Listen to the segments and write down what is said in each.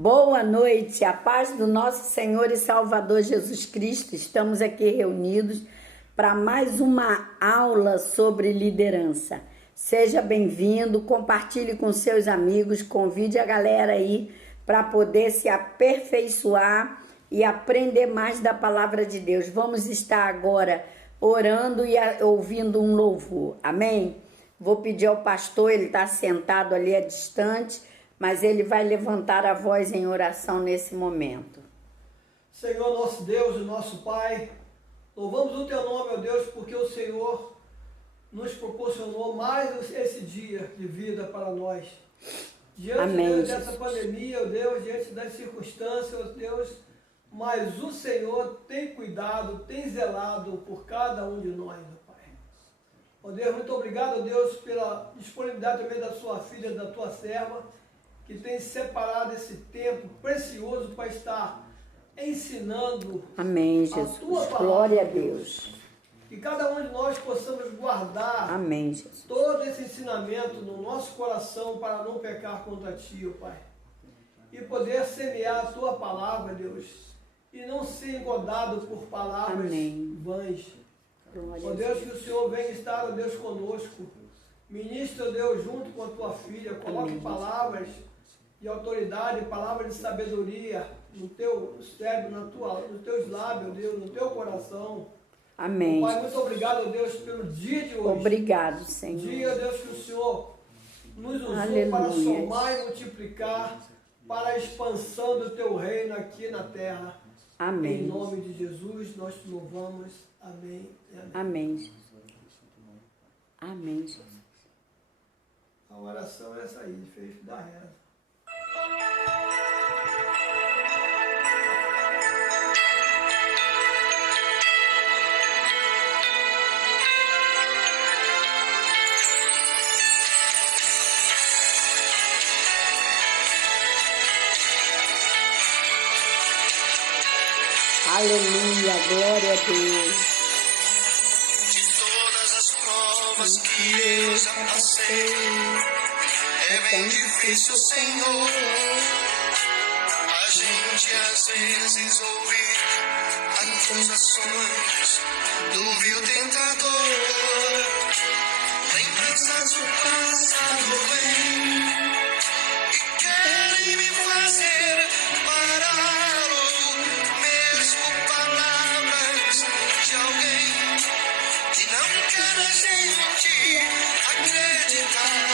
Boa noite, a paz do nosso Senhor e Salvador Jesus Cristo. Estamos aqui reunidos para mais uma aula sobre liderança. Seja bem-vindo, compartilhe com seus amigos, convide a galera aí para poder se aperfeiçoar e aprender mais da palavra de Deus. Vamos estar agora orando e ouvindo um louvor. Amém? Vou pedir ao pastor, ele está sentado ali à distante, mas ele vai levantar a voz em oração nesse momento. Senhor nosso Deus e nosso Pai, louvamos o Teu nome, ó Deus, porque o Senhor nos proporcionou mais esse dia de vida para nós. Diante, Amém, Deus, dessa pandemia, ó Deus, diante das circunstâncias, ó Deus, mas o Senhor tem cuidado, tem zelado por cada um de nós, ó Pai. Ó Deus, muito obrigado, ó Deus, pela disponibilidade também da sua filha, da tua serva, que tem separado esse tempo precioso para estar ensinando Amém, Jesus. a tua palavra. Glória a Deus. Que cada um de nós possamos guardar Amém, Jesus. todo esse ensinamento no nosso coração para não pecar contra ti, ó Pai. E poder semear a tua palavra, Deus, e não ser engodado por palavras Amém. vãs. Glória Ó a Deus, que o Senhor venha estar, ó Deus, conosco. Ministra, ó Deus, junto com a tua filha, coloque Amém. palavras de autoridade, palavras de sabedoria no teu cérebro, nos teus lábios, Deus, no teu coração. Amém. Pai, muito obrigado, Deus, pelo dia de hoje. Obrigado, Senhor. Dia, Deus, que o Senhor nos usou Aleluia. para somar e multiplicar para a expansão do teu reino aqui na terra. Amém. Em nome de Jesus, nós te louvamos. Amém e amém. Amém, Jesus. Amém, Jesus. A oração é essa aí, de fecho da reza. Aleluia, glória a Deus. De todas as provas que eu já passei, é bem difícil, Senhor, a gente às vezes ouvir acusações do vil tentador. Lembranças do passado vêm e querem me fazer parar, ou mesmo palavras de alguém que não quer a gente acreditar.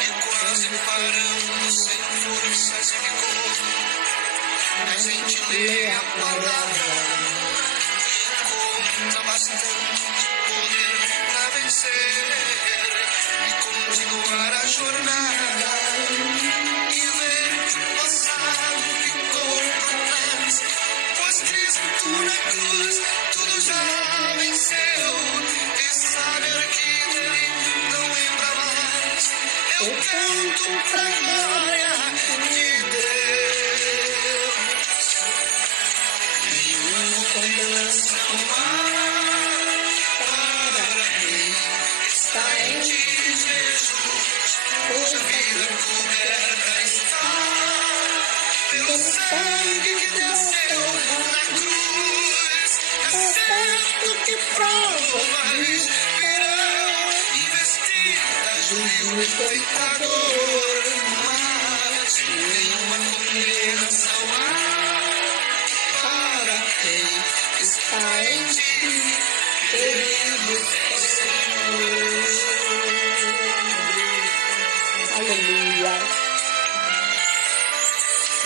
E quase paramos sem forças e vigor, a gente lê a palavra e encontra bastante poder para vencer e continuar a jornada e ver que o passado ficou para trás, pois Cristo na cruz tudo já venceu, e saber que dele não lembra mais. Eu canto pra glória de Deus. Nenhuma condenação há para quem está em ti, Jesus, cuja vida coberta está pelo sangue que desceu na cruz. É certo que provas virão investidas do pecador, mas nenhuma condenação há para quem está em ti, querido Senhor. Aleluia.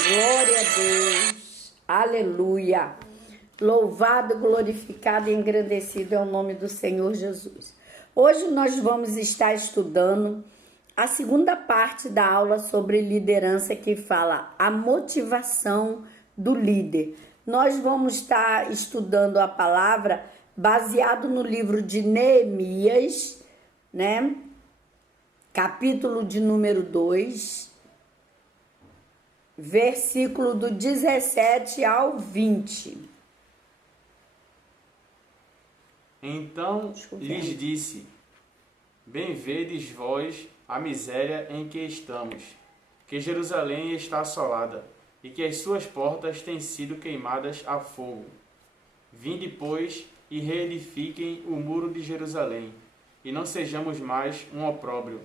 Glória a Deus. Aleluia. Louvado, glorificado e engrandecido é o nome do Senhor Jesus. Hoje nós vamos estar estudando a segunda parte da aula sobre liderança, que fala a motivação do líder. Nós vamos estar estudando a palavra baseado no livro de Neemias, né? Capítulo de número 2, versículo do 17 ao 20. Então lhes disse: Bem vedes vós a miséria em que estamos, que Jerusalém está assolada, e que as suas portas têm sido queimadas a fogo. Vinde, pois, e reedifiquem o muro de Jerusalém, e não sejamos mais um opróbrio.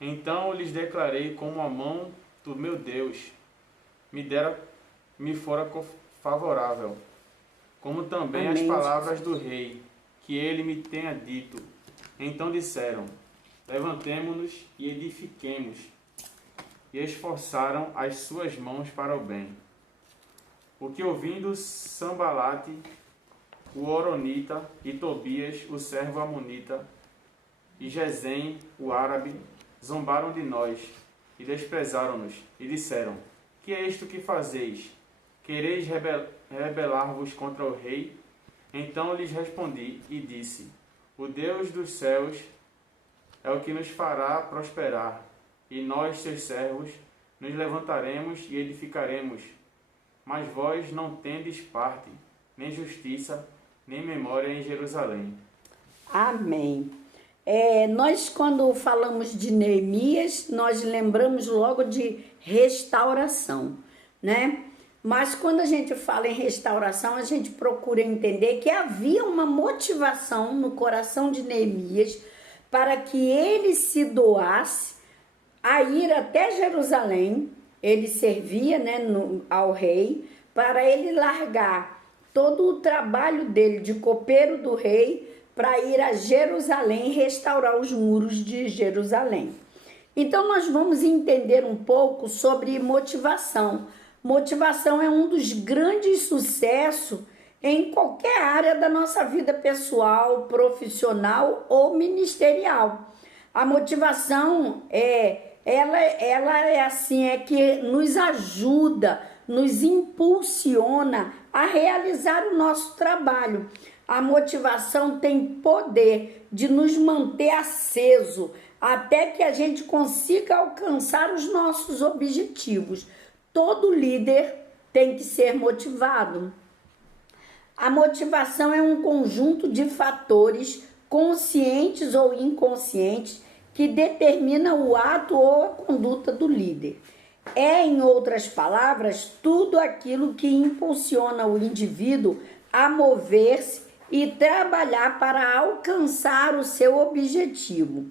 Então lhes declarei como a mão do meu Deus me fora favorável, como também Amém. as palavras do rei, que ele me tenha dito. Então disseram, levantemo-nos e edifiquemos, e esforçaram as suas mãos para o bem. O que ouvindo Sambalate, o Horonita, e Tobias, o servo amonita, e Gesem, o árabe, zombaram de nós, e desprezaram-nos, e disseram, que é isto que fazeis? Quereis rebelar-vos contra o rei? Então lhes respondi, e disse, o Deus dos céus é o que nos fará prosperar, e nós, seus servos, nos levantaremos e edificaremos. Mas vós não tendes parte, nem justiça, nem memória em Jerusalém. Amém. Nós, quando falamos de Neemias, nós lembramos logo de restauração, né? Mas quando a gente fala em restauração, a gente procura entender que havia uma motivação no coração de Neemias para que ele se doasse a ir até Jerusalém. Ele servia, né, ao rei, para ele largar todo o trabalho dele de copeiro do rei para ir a Jerusalém e restaurar os muros de Jerusalém. Então nós vamos entender um pouco sobre motivação. Motivação é um dos grandes sucessos em qualquer área da nossa vida pessoal, profissional ou ministerial. A motivação ela é assim, é que nos ajuda, nos impulsiona a realizar o nosso trabalho. A motivação tem poder de nos manter aceso até que a gente consiga alcançar os nossos objetivos. Todo líder tem que ser motivado. A motivação é um conjunto de fatores conscientes ou inconscientes que determina o ato ou a conduta do líder. Em outras palavras, tudo aquilo que impulsiona o indivíduo a mover-se e trabalhar para alcançar o seu objetivo.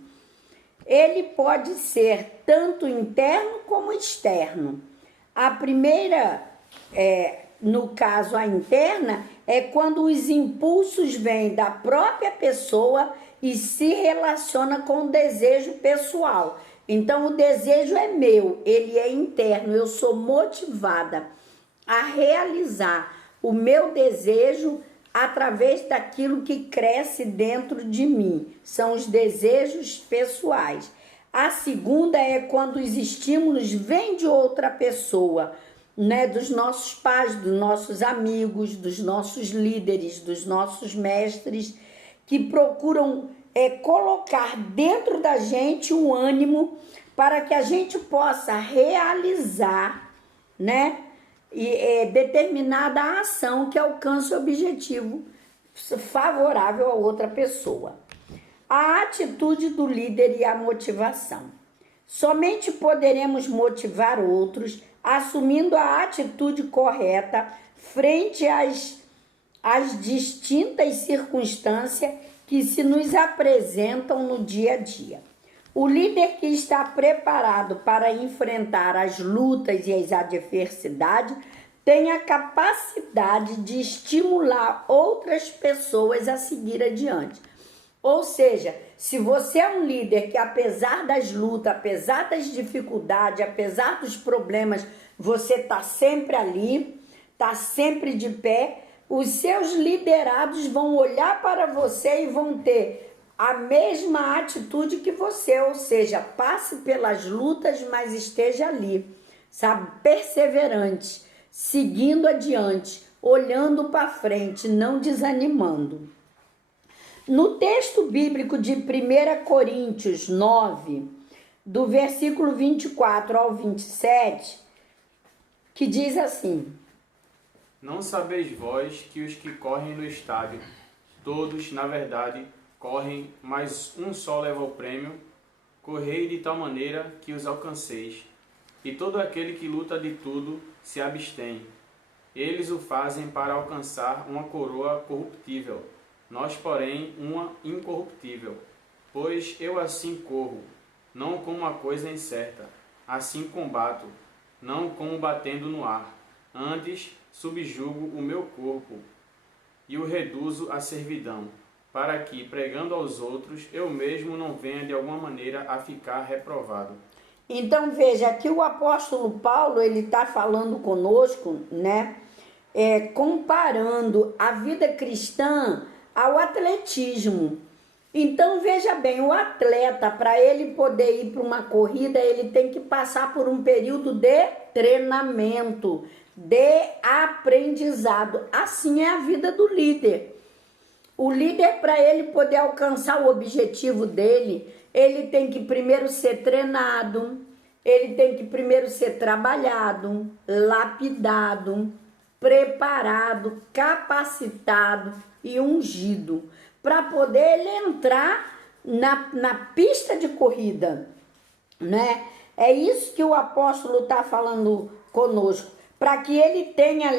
Ele pode ser tanto interno como externo. A primeira, no caso a interna, é quando os impulsos vêm da própria pessoa e se relaciona com o desejo pessoal. Então, o desejo é meu, ele é interno, eu sou motivada a realizar o meu desejo através daquilo que cresce dentro de mim. São os desejos pessoais. A segunda é quando os estímulos vêm de outra pessoa, né? Dos nossos pais, dos nossos amigos, dos nossos líderes, dos nossos mestres, que procuram colocar dentro da gente um ânimo para que a gente possa realizar, né? Determinada ação que alcance o objetivo favorável a outra pessoa. A atitude do líder e a motivação. Somente poderemos motivar outros assumindo a atitude correta frente às distintas circunstâncias que se nos apresentam no dia a dia. O líder que está preparado para enfrentar as lutas e as adversidades tem a capacidade de estimular outras pessoas a seguir adiante. Ou seja, se você é um líder que apesar das lutas, apesar das dificuldades, apesar dos problemas, você está sempre ali, está sempre de pé, os seus liderados vão olhar para você e vão ter a mesma atitude que você, ou seja, passe pelas lutas, mas esteja ali, sabe, perseverante, seguindo adiante, olhando para frente, não desanimando. No texto bíblico de 1 Coríntios 9, do versículo 24 ao 27, que diz assim: Não sabeis vós que os que correm no estádio, todos, na verdade, correm, mas um só leva o prêmio? Correi de tal maneira que os alcanceis. e todo aquele que luta de tudo se abstém. Eles o fazem para alcançar uma coroa corruptível, nós, porém, uma incorruptível. Pois eu assim corro, não como uma coisa incerta, assim combato, não como batendo no ar. Antes subjugo o meu corpo e o reduzo à servidão, para que, pregando aos outros, eu mesmo não venha de alguma maneira a ficar reprovado. Então veja, aqui o apóstolo Paulo, ele está falando conosco, né? Comparando a vida cristã ao atletismo. Então veja bem, o atleta, para ele poder ir para uma corrida, ele tem que passar por um período de treinamento, de aprendizado. Assim é a vida do líder. O líder, para ele poder alcançar o objetivo dele, ele tem que primeiro ser treinado, ele tem que primeiro ser trabalhado, lapidado, preparado, capacitado e ungido, para poder ele entrar na pista de corrida, né? É isso que o apóstolo está falando conosco, para que ele tenha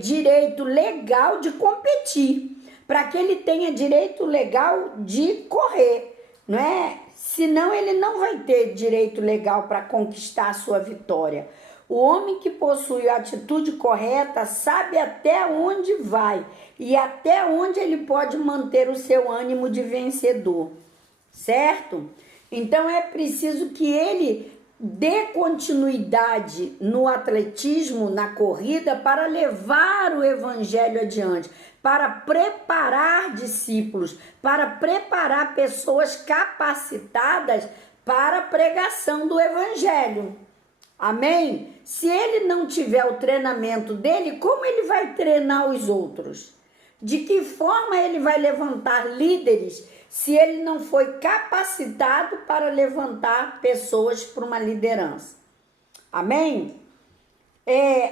direito legal de competir, para que ele tenha direito legal de correr, não é? Senão ele não vai ter direito legal para conquistar a sua vitória. O homem que possui a atitude correta sabe até onde vai e até onde ele pode manter o seu ânimo de vencedor, certo? Então é preciso que ele dê continuidade no atletismo, na corrida, para levar o evangelho adiante, para preparar discípulos, para preparar pessoas capacitadas para a pregação do evangelho. Amém? Se ele não tiver o treinamento dele, como ele vai treinar os outros? De que forma ele vai levantar líderes se ele não foi capacitado para levantar pessoas para uma liderança? Amém?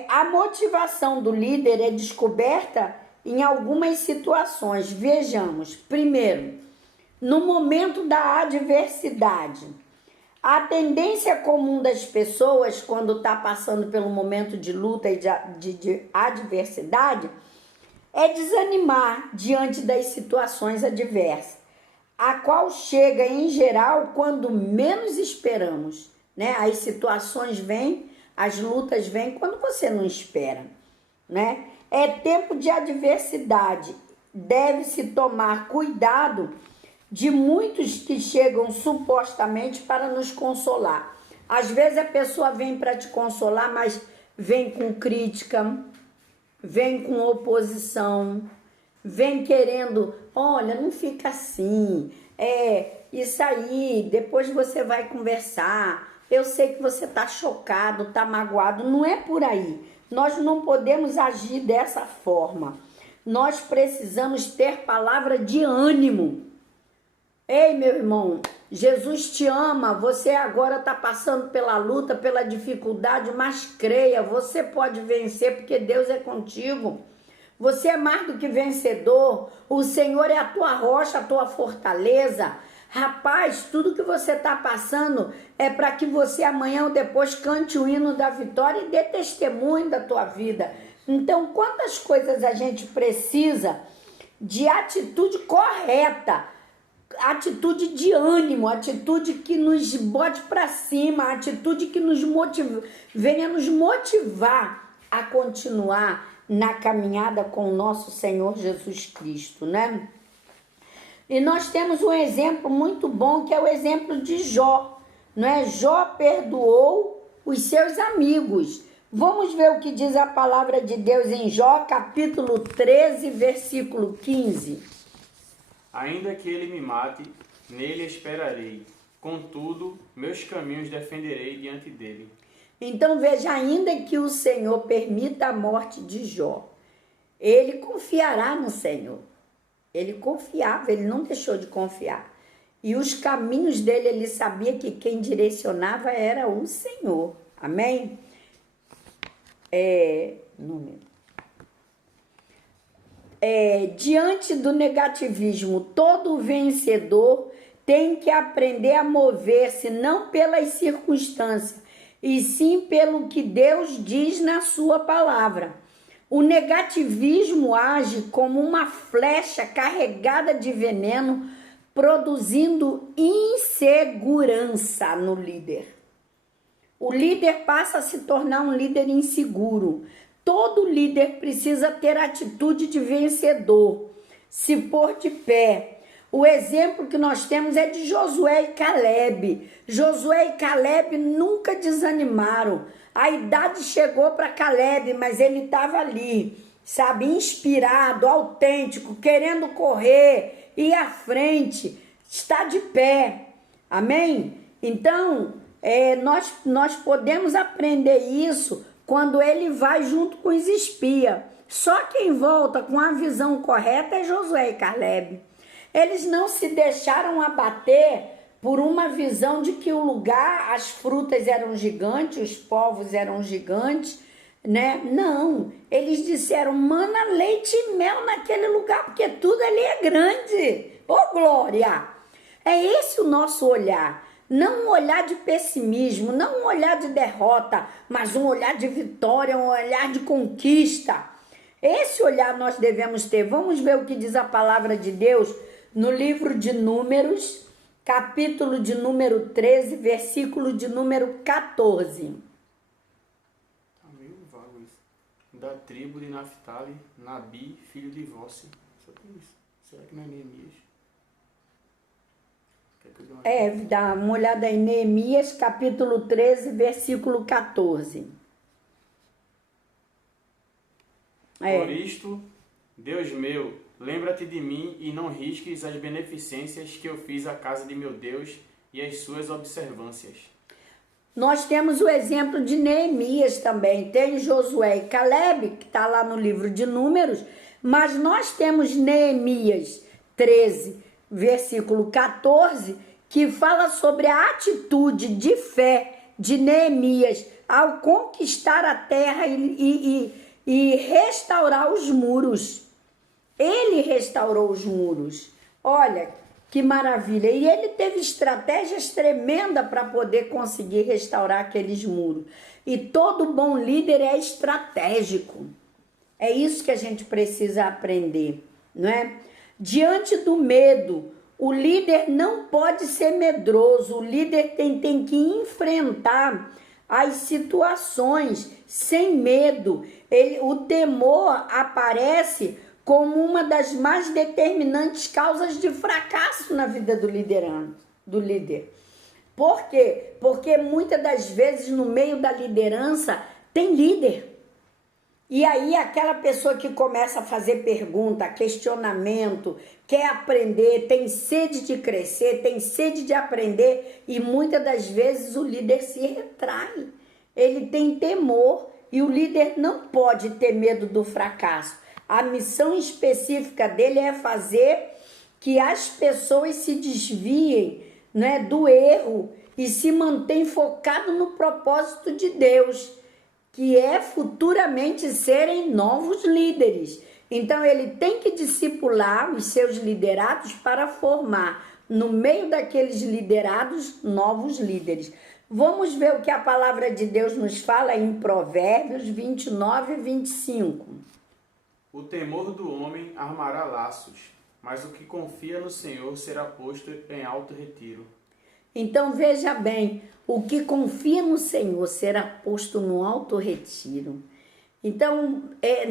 A motivação do líder é descoberta em algumas situações. Vejamos. Primeiro, no momento da adversidade. A tendência comum das pessoas, quando está passando pelo momento de luta e de adversidade, é desanimar diante das situações adversas, a qual chega, em geral, quando menos esperamos, né? As situações vêm, as lutas vêm quando você não espera, né? É tempo de adversidade, deve-se tomar cuidado de muitos que chegam supostamente para nos consolar. Às vezes a pessoa vem para te consolar, mas vem com crítica, vem com oposição, vem querendo, olha, não fica assim, isso aí, depois você vai conversar, eu sei que você está chocado, está magoado, não é por aí. Nós não podemos agir dessa forma. Nós precisamos ter palavra de ânimo. Ei, meu irmão, Jesus te ama, você agora está passando pela luta, pela dificuldade, mas creia, você pode vencer porque Deus é contigo. Você é mais do que vencedor, o Senhor é a tua rocha, a tua fortaleza. Rapaz, tudo que você está passando é para que você amanhã ou depois cante o hino da vitória e dê testemunho da tua vida. Então, quantas coisas a gente precisa de atitude correta, atitude de ânimo, atitude que nos bote para cima, atitude que nos motive, venha nos motivar a continuar na caminhada com o nosso Senhor Jesus Cristo, né? E nós temos um exemplo muito bom, que é o exemplo de Jó, não é? Jó perdoou os seus amigos. Vamos ver o que diz a palavra de Deus em Jó, capítulo 13, versículo 15. Ainda que ele me mate, nele esperarei. Contudo, meus caminhos defenderei diante dele. Então veja, ainda que o Senhor permita a morte de Jó, ele confiará no Senhor. Ele confiava, ele não deixou de confiar. E os caminhos dele, ele sabia que quem direcionava era o Senhor. Amém? Diante do negativismo, todo vencedor tem que aprender a mover-se não pelas circunstâncias, e sim pelo que Deus diz na sua palavra. O negativismo age como uma flecha carregada de veneno, produzindo insegurança no líder. O líder passa a se tornar um líder inseguro. Todo líder precisa ter atitude de vencedor, se pôr de pé. O exemplo que nós temos é de Josué e Caleb. Josué e Caleb nunca desanimaram. A idade chegou para Caleb, mas ele estava ali, sabe, inspirado, autêntico, querendo correr, ir à frente, está de pé. Amém? Então, nós podemos aprender isso quando ele vai junto com os espias. Só quem volta com a visão correta é Josué e Caleb. Eles não se deixaram abater por uma visão de que o lugar, as frutas eram gigantes, os povos eram gigantes, né? Não, eles disseram, mana leite e mel naquele lugar, porque tudo ali é grande. Ô glória! É esse o nosso olhar. Não um olhar de pessimismo, não um olhar de derrota, mas um olhar de vitória, um olhar de conquista. Esse olhar nós devemos ter. Vamos ver o que diz a palavra de Deus no livro de Números, capítulo de número 13, versículo de número 14. Tá meio vago isso. Da tribo de Naphtali, Nabi, filho de Vossi. Só tem isso. Será que não é Neemias? Dá uma olhada em Neemias, capítulo 13, versículo 14. Por isto, Deus meu, lembra-te de mim e não risques as beneficências que eu fiz à casa de meu Deus e as suas observâncias. Nós temos o exemplo de Neemias também. Tem Josué e Caleb, que está lá no livro de Números, mas nós temos Neemias 13, versículo 14, que fala sobre a atitude de fé de Neemias ao conquistar a terra e restaurar os muros. Ele restaurou os muros. Olha que maravilha. E ele teve estratégias tremendas para poder conseguir restaurar aqueles muros. E todo bom líder é estratégico. É isso que a gente precisa aprender, não é? Diante do medo, o líder não pode ser medroso. O líder tem que enfrentar as situações sem medo. O temor aparece como uma das mais determinantes causas de fracasso na vida do líder. Por quê? Porque muitas das vezes no meio da liderança tem líder. E aí aquela pessoa que começa a fazer pergunta, questionamento, quer aprender, tem sede de crescer, tem sede de aprender, e muitas das vezes o líder se retrai. Ele tem temor e o líder não pode ter medo do fracasso. A missão específica dele é fazer que as pessoas se desviem, né, do erro e se mantenham focados no propósito de Deus, que é futuramente serem novos líderes. Então ele tem que discipular os seus liderados para formar, no meio daqueles liderados, novos líderes. Vamos ver o que a palavra de Deus nos fala em Provérbios 29 e 25. O temor do homem armará laços, mas o que confia no Senhor será posto em alto retiro. Então veja bem, o que confia no Senhor será posto no alto retiro. Então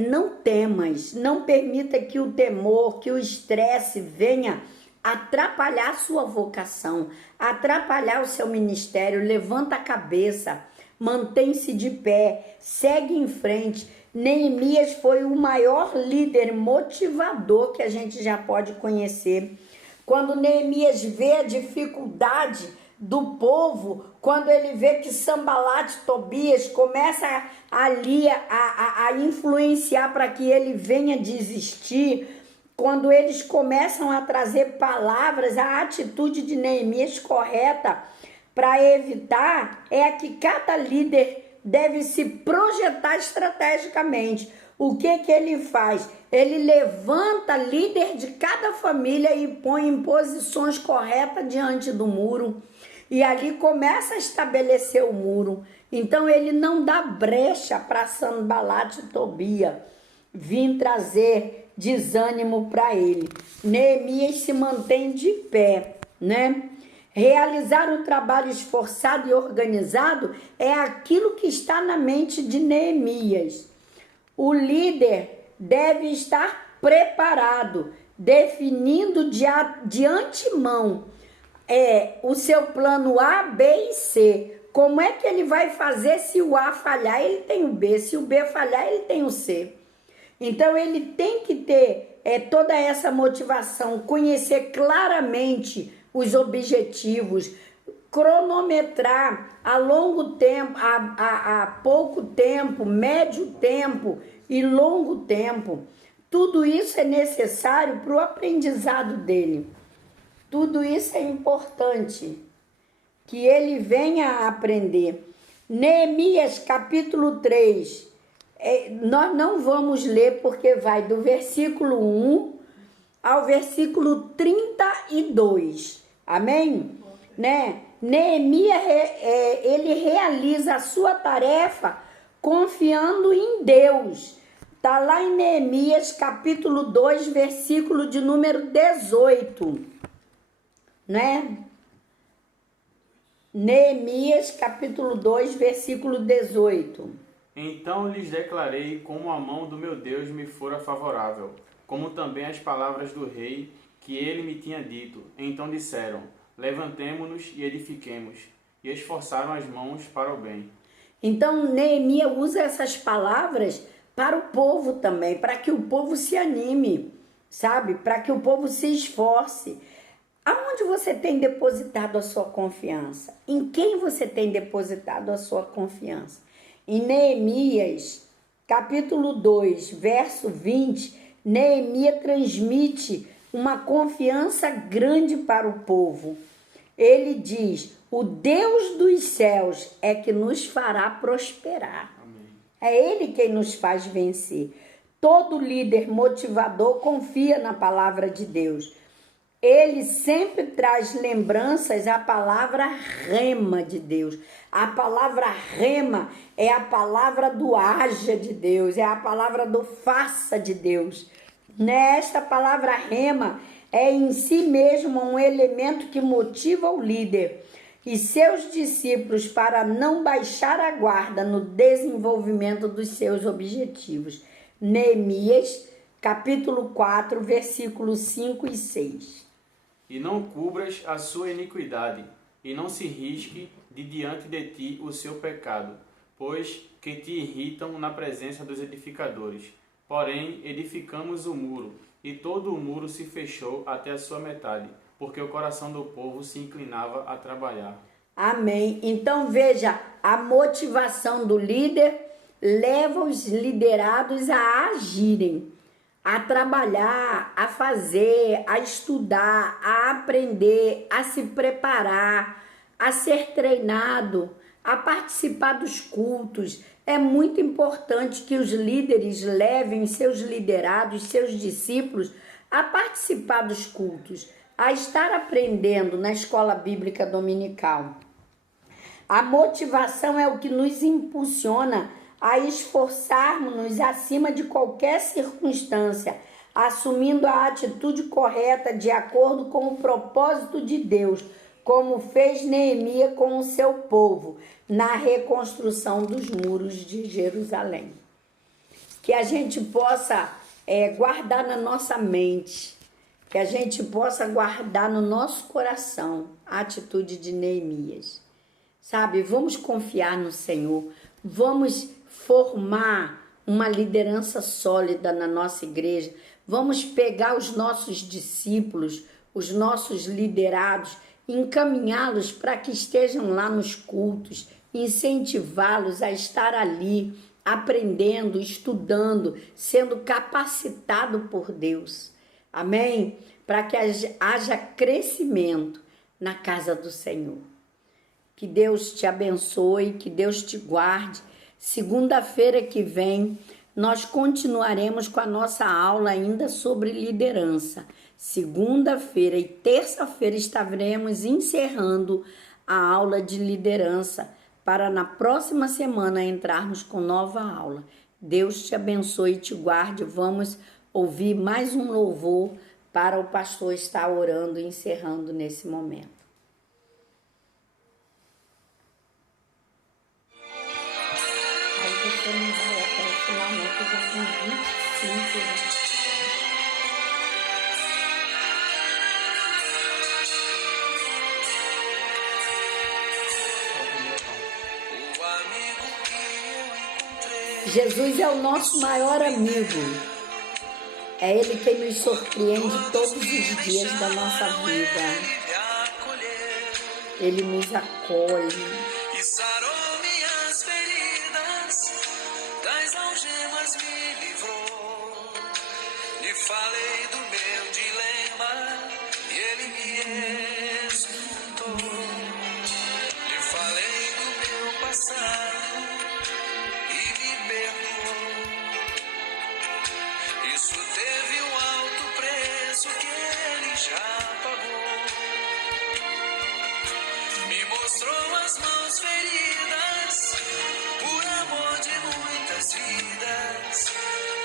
não temas, não permita que o temor, que o estresse venha atrapalhar a sua vocação, atrapalhar o seu ministério. Levanta a cabeça, mantém-se de pé, segue em frente. Neemias foi o maior líder motivador que a gente já pode conhecer. Quando Neemias vê a dificuldade do povo, quando ele vê que Sambalat e Tobias começa ali a influenciar para que ele venha desistir, quando eles começam a trazer palavras, a atitude de Neemias correta para evitar é que cada líder deve se projetar estrategicamente. O que ele faz? Ele levanta líder de cada família e põe em posições corretas diante do muro. e ali começa a estabelecer o muro. Então ele não dá brecha para Sanbalat e Tobia vir trazer desânimo para ele. Neemias se mantém de pé, né? Realizar o trabalho esforçado e organizado é aquilo que está na mente de Neemias. O líder deve estar preparado, definindo de antemão o seu plano A, B e C. Como é que ele vai fazer se o A falhar, ele tem o B, se o B falhar, ele tem o C. Então ele tem que ter toda essa motivação, conhecer claramente os objetivos, cronometrar a longo tempo, a pouco tempo, médio tempo e longo tempo. Tudo isso é necessário para o aprendizado dele. Tudo isso é importante que ele venha a aprender. Neemias capítulo 3, nós não vamos ler porque vai do versículo 1 ao versículo 32. Amém? Né? Neemias, ele realiza a sua tarefa confiando em Deus. Está lá em Neemias capítulo 2, versículo de número 18. Né? Neemias capítulo 2, versículo 18. Então lhes declarei como a mão do meu Deus me fora favorável, como também as palavras do rei que ele me tinha dito. Então disseram, levantemo-nos e edifiquemos, e esforçaram as mãos para o bem. Então Neemias usa essas palavras para o povo também, para que o povo se anime, sabe? Para que o povo se esforce. Aonde você tem depositado a sua confiança? Em quem você tem depositado a sua confiança? Em Neemias, capítulo 2, verso 20, Neemias transmite uma confiança grande para o povo. Ele diz, o Deus dos céus é que nos fará prosperar. Amém. É Ele quem nos faz vencer. Todo líder motivador confia na palavra de Deus. Ele sempre traz lembranças à palavra rema de Deus. A palavra rema é a palavra do haja de Deus, é a palavra do faça de Deus. Nesta palavra rema é em si mesmo um elemento que motiva o líder e seus discípulos para não baixar a guarda no desenvolvimento dos seus objetivos. Neemias, capítulo 4, versículos 5 e 6. E não cubras a sua iniquidade, e não se risque de diante de ti o seu pecado, pois que te irritam na presença dos edificadores. Porém, edificamos o muro, e todo o muro se fechou até a sua metade, porque o coração do povo se inclinava a trabalhar. Amém. Então veja, a motivação do líder leva os liderados a agirem, a trabalhar, a fazer, a estudar, a aprender, a se preparar, a ser treinado, a participar dos cultos. É muito importante que os líderes levem seus liderados, seus discípulos a participar dos cultos, a estar aprendendo na escola bíblica dominical. A motivação é o que nos impulsiona a esforçarmos-nos acima de qualquer circunstância, assumindo a atitude correta de acordo com o propósito de Deus, como fez Neemias com o seu povo na reconstrução dos muros de Jerusalém. Que a gente possa guardar na nossa mente, que a gente possa guardar no nosso coração a atitude de Neemias. Sabe, vamos confiar no Senhor, vamos formar uma liderança sólida na nossa igreja, vamos pegar os nossos discípulos, os nossos liderados, encaminhá-los para que estejam lá nos cultos, incentivá-los a estar ali, aprendendo, estudando, sendo capacitado por Deus. Amém? Para que haja crescimento na casa do Senhor. Que Deus te abençoe, que Deus te guarde. Segunda-feira que vem, nós continuaremos com a nossa aula ainda sobre liderança. Segunda-feira e terça-feira estaremos encerrando a aula de liderança para na próxima semana entrarmos com nova aula. Deus te abençoe e te guarde. Vamos ouvir mais um louvor para o pastor estar orando e encerrando nesse momento. Aí você não vai até o final, não, que já são 25, né? Jesus é o nosso maior amigo. É Ele quem nos surpreende todos os dias da nossa vida. Ele nos acolhe. E sarou minhas feridas, das algemas me livrou. Lhe falei do meu dilema e Ele me escutou. Lhe falei do meu passado e me perdoou. Isso teve um alto preço que Ele já pagou. Me mostrou as mãos feridas por amor de muitas vidas.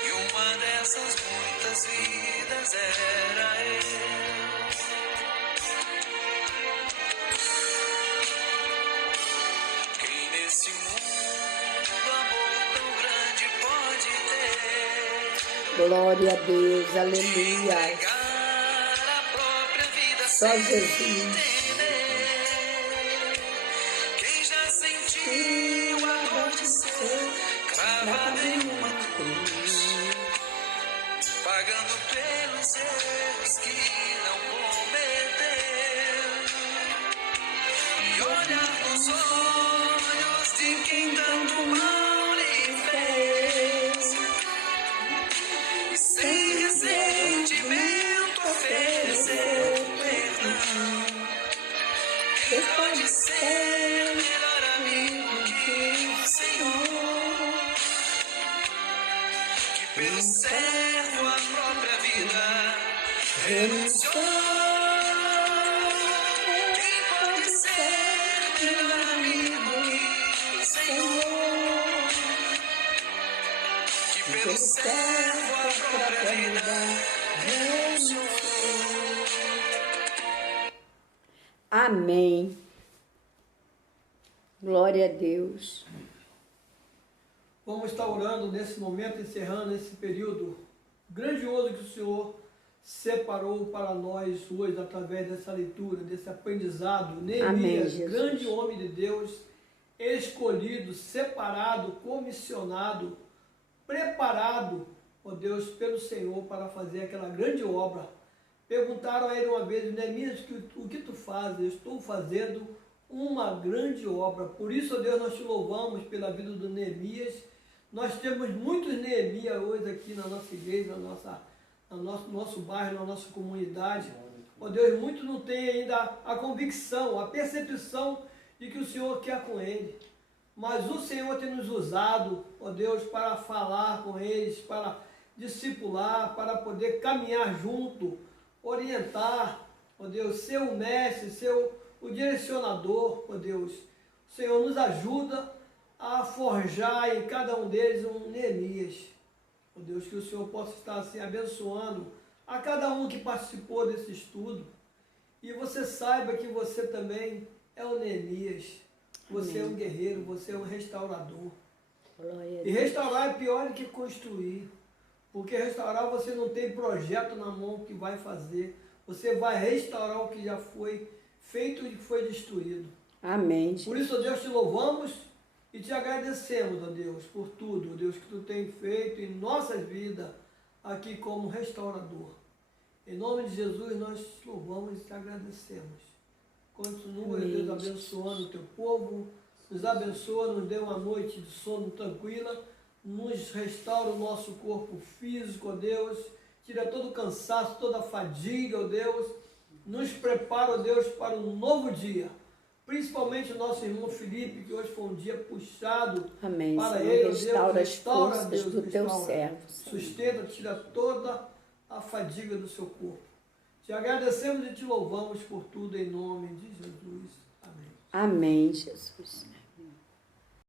E uma dessas muitas vidas era eu. Quem nesse mundo amor tão grande pode ter? Glória a Deus, aleluia. Entregar a própria vida Só sem Jesus. Quem já sentiu a dor de ser cravado em uma cruz, pagando pelos erros que não cometeu, e olhar nos olhos de quem tanto mal lhe fez, e sem ressentimento oferecer perdão. Quem pode ser melhor amigo que o Senhor, que pelo servo a própria vida renunciou? Quem pode ser melhor amigo que o Senhor, que pelo servo a própria vida renunciou? Amém. Glória a Deus. Vamos estar orando nesse momento, encerrando esse período grandioso que o Senhor separou para nós hoje, através dessa leitura, desse aprendizado. Neemias, Jesus. grande homem de Deus, escolhido, separado, comissionado, preparado, ó Deus, pelo Senhor para fazer aquela grande obra. Perguntaram a ele uma vez: Neemias, o que tu fazes? Eu estou fazendo uma grande obra. Por isso, ó Deus, nós te louvamos pela vida do Neemias. Nós temos muitos Neemias hoje aqui na nossa igreja, no nosso bairro, na nossa comunidade. Ó Deus, muitos não têm ainda a convicção, a percepção de que o Senhor quer com ele. Mas o Senhor tem nos usado, ó Deus, para falar com eles, para discipular, para poder caminhar junto, orientar, ó Deus, ser o mestre, ser o direcionador, ó Deus. O Senhor nos ajuda a forjar em cada um deles um Neemias. Ó Deus, que o Senhor possa estar assim abençoando a cada um que participou desse estudo. E você saiba que você também é o Neemias. Você é um guerreiro, você é um restaurador. Glória a E Deus. restaurar é pior do que construir. Porque restaurar você não tem projeto na mão que vai fazer. Você vai restaurar o que já foi feito e que foi destruído. Amém. Por isso, ó Deus, te louvamos e te agradecemos, ó Deus, por tudo, ó Deus, que tu tem feito em nossas vidas aqui como restaurador. Em nome de Jesus, nós te louvamos e te agradecemos. Continua, Amém, Deus, abençoando o teu povo, nos abençoa, nos dê uma noite de sono tranquila, nos restaura o nosso corpo físico, ó Deus, tira todo o cansaço, toda a fadiga, ó Deus, nos prepara, ó Deus, para um novo dia. Principalmente o nosso irmão Felipe, que hoje foi um dia puxado. Amém, para Senhor. ele, ó Restaura Deus, as restaura, forças Deus, do teu restaura. servo, Senhor. Sustenta, tira toda a fadiga do seu corpo. Te agradecemos e te louvamos por tudo em nome de Jesus. Amém. Amém, Jesus.